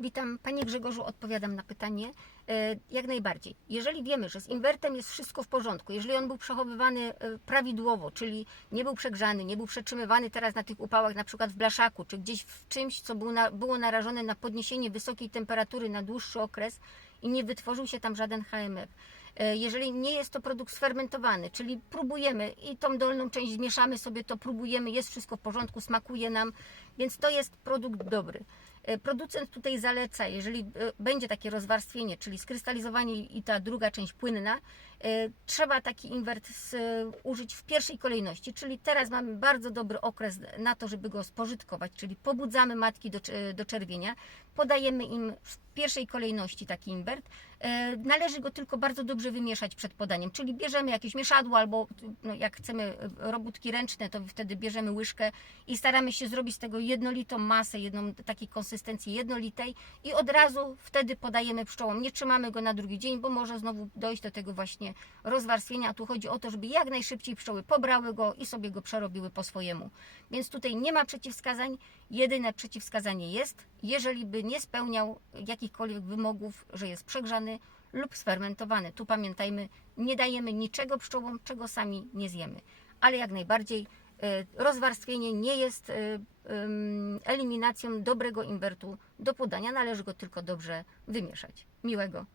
Witam. Panie Grzegorzu, odpowiadam na pytanie. E, Jak najbardziej. Jeżeli wiemy, że z inwertem jest wszystko w porządku, jeżeli on był przechowywany e, prawidłowo, czyli nie był przegrzany, nie był przetrzymywany teraz na tych upałach, na przykład w blaszaku, czy gdzieś w czymś, co było, na, było narażone na podniesienie wysokiej temperatury na dłuższy okres i nie wytworzył się tam żaden HMF. E, Jeżeli nie jest to produkt sfermentowany, czyli próbujemy i tą dolną część zmieszamy sobie, to próbujemy, jest wszystko w porządku, smakuje nam, więc to jest produkt dobry. E, Producent tutaj zaleca, jeżeli e, będzie takie rozwarstwienie, czyli skrystalizowanie i ta druga część płynna, trzeba taki inwert użyć w pierwszej kolejności, czyli teraz mamy bardzo dobry okres na to, żeby go spożytkować, czyli pobudzamy matki do, do czerwienia, podajemy im w pierwszej kolejności taki inwert. Należy go tylko bardzo dobrze wymieszać przed podaniem, czyli bierzemy jakieś mieszadło albo no, jak chcemy e, robótki ręczne, to wtedy bierzemy łyżkę i staramy się zrobić z tego jednolitą masę, jedną takiej konsystencji jednolitej i od razu wtedy podajemy pszczołom. Nie trzymamy go na drugi dzień, bo może znowu dojść do tego właśnie rozwarstwienia, tu chodzi o to, żeby jak najszybciej pszczoły pobrały go i sobie go przerobiły po swojemu. Więc tutaj nie ma przeciwwskazań. Jedyne przeciwwskazanie jest, jeżeli by nie spełniał jakichkolwiek wymogów, że jest przegrzany lub sfermentowany. Tu pamiętajmy, nie dajemy niczego pszczołom, czego sami nie zjemy. Ale jak najbardziej e, rozwarstwienie nie jest e, eliminacją dobrego inwertu do podania. Należy go tylko dobrze wymieszać. Miłego.